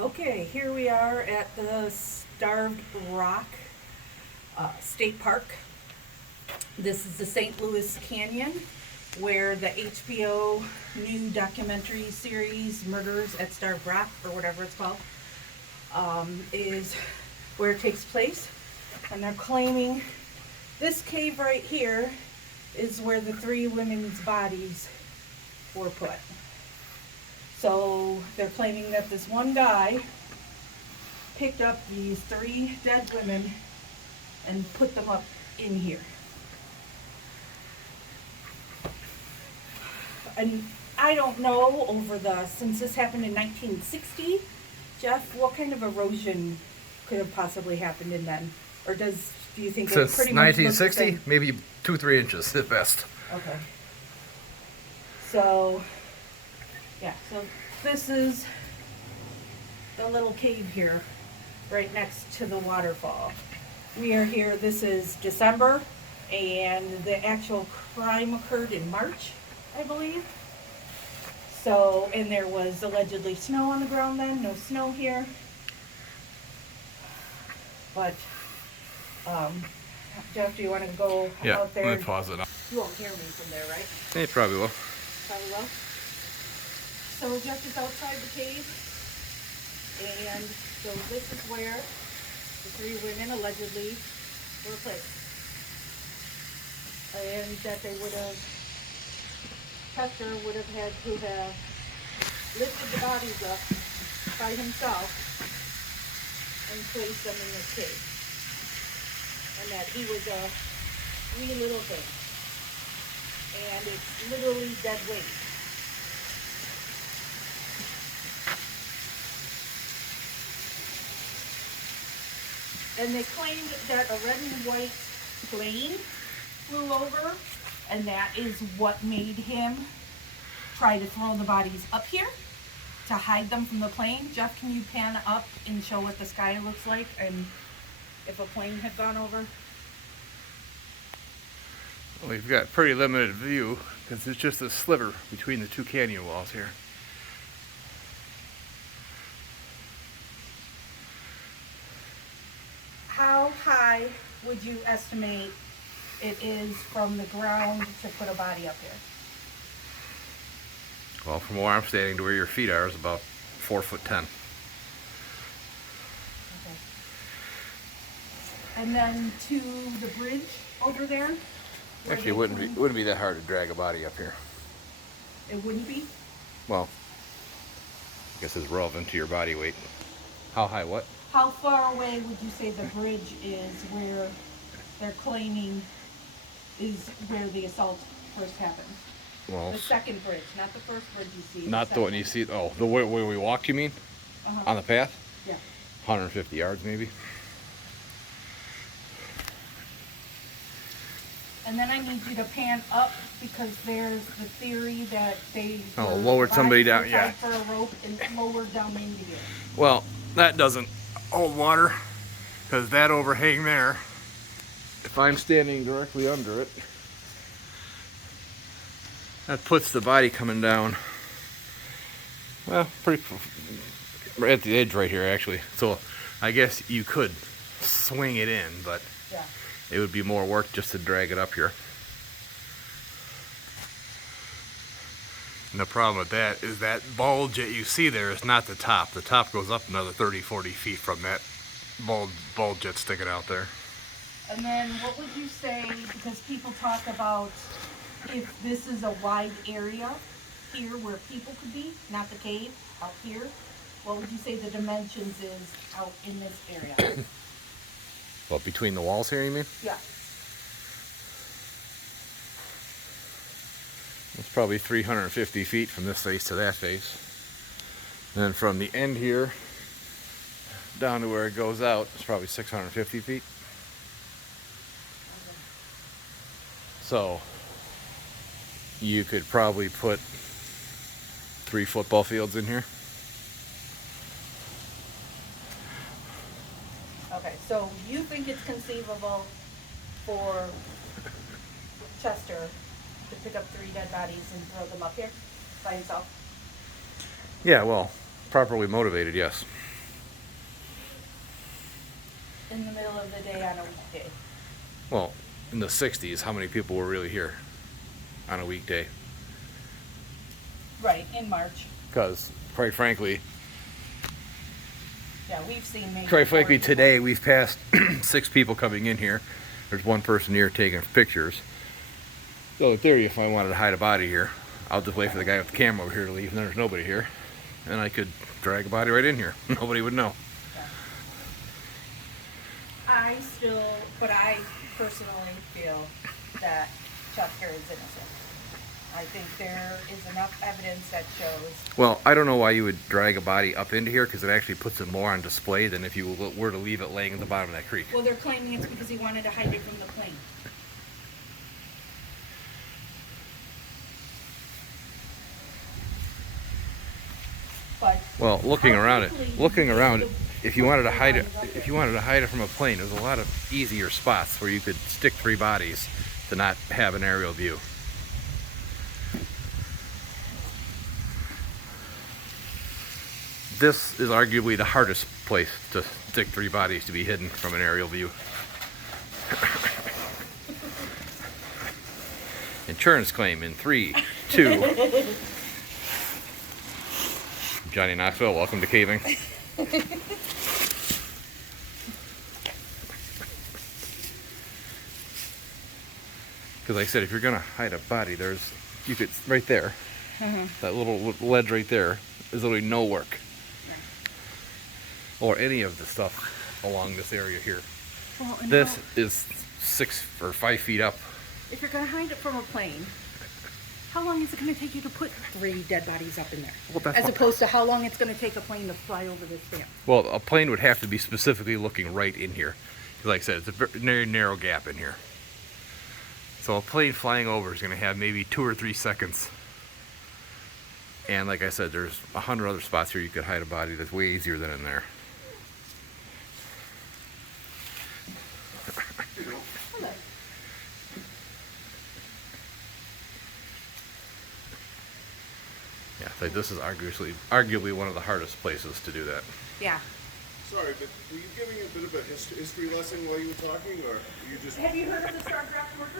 Okay, here we are at the Starved Rock State Park. This is the St. Louis Canyon, where the HBO new documentary series Murders at Starved Rock, or whatever it's called, is where it takes place. And they're claiming this cave right here is where the three women's bodies were put. So they're claiming that this one guy picked up these three dead women and put them up in here. And I don't know, since this happened in 1960, Jeff, what kind of erosion could have possibly happened in then? Or do you think it Since pretty much looks the 1960, same? maybe 2-3 inches at best. Okay. So, yeah, so this is the little cave here, right next to the waterfall. We are here, this is December, and the actual crime occurred in March, I believe. So, and there was allegedly snow on the ground then, no snow here. But, Jeff, do you want to go Yeah, out there? let me pause it. You won't hear me from there, right? It probably will. Probably will. So Jeff is outside the cave, and so this is where the three women allegedly were placed. And that they would have, Chester would have had to have lifted the bodies up by himself and placed them in this cave. And that he was a wee little thing. And it's literally dead weight. And they claimed that a red and white plane flew over, and that is what made him try to throw the bodies up here to hide them from the plane. Jeff, can you pan up and show what the sky looks like and if a plane had gone over? Well, we've got pretty limited view because it's just a sliver between the two canyon walls here. How high would you estimate it is from the ground to put a body up here? Well, from where I'm standing to where your feet are is about 4'10". Okay. And then to the bridge over there? Actually, it wouldn't be that hard to drag a body up here. It wouldn't be? Well, I guess it's relevant to your body weight. How high? What? How far away would you say the bridge is where they're claiming is where the assault first happened? Well, The second bridge, not the first bridge you see. not the one you see. Oh, the way where we walked, you mean? Uh-huh. On the path? Yeah. 150 yards, maybe. And then I need you to pan up because there's the theory that they Lowered somebody down, tied yeah. for a rope and lowered down into here. Well, that doesn't hold water because that overhang there, if I'm standing directly under it, that puts the body coming down, well, pretty right at the edge right here actually. So I guess you could swing it in, but Yeah. it would be more work just to drag it up here. And the problem with that is that bulge that you see there is not the top. The top goes up another 30-40 feet from that bulge that's sticking out there. And then what would you say, because people talk about if this is a wide area here where people could be, not the cave, out here, what would you say the dimensions is out in this area? Well, between the walls here, you mean? Yeah. It's probably 350 feet from this face to that face. And then from the end here down to where it goes out, it's probably 650 feet. So you could probably put 3 football fields in here. Okay, so you think it's conceivable for Chester to pick up 3 dead bodies and throw them up here by himself? Yeah, well, properly motivated, yes. in the middle of the day on a weekday. Well, in the 60s, how many people were really here on a weekday? Right, in March. Because, quite frankly, Yeah, we've seen maybe. quite frankly, 40 today we've passed 6 people coming in here. There's one person here taking pictures. So in theory, if I wanted to hide a body here, I'll just wait for the guy with the camera over here to leave, and there's nobody here, and I could drag a body right in here. Nobody would know. But I personally feel that Chuck here is innocent. I think there is enough evidence that shows. Well, I don't know why you would drag a body up into here, because it actually puts it more on display than if you were to leave it laying at the bottom of that creek. Well, they're claiming it's because he wanted to hide it from the plane. But Well, looking how around it, quickly if you wanted to hide it, from a plane, there's a lot of easier spots where you could stick 3 bodies to not have an aerial view. This is arguably the hardest place to stick 3 bodies to be hidden from an aerial view. Insurance claim in 3, 2. Johnny Knoxville, welcome to caving. Because like I said, if you're gonna hide a body, you could right there, that little ledge right there is literally no work, or any of the stuff along this area here. Well, and This is 6 or 5 feet up. if you're going to hide it from a plane, how long is it going to take you to put 3 dead bodies up in there? Well, that's As fine. opposed to how long it's going to take a plane to fly over this dam. Well, a plane would have to be specifically looking right in here. Like I said, it's a very narrow gap in here. So a plane flying over is going to have maybe 2 or 3 seconds. And like I said, there's 100 other spots here you could hide a body that's way easier than in there. Yeah, like this is arguably one of the hardest places to do that. Yeah. Sorry, but were you giving a bit of a history lesson while you were talking, or you just... Have you heard of the Star Draft Worker?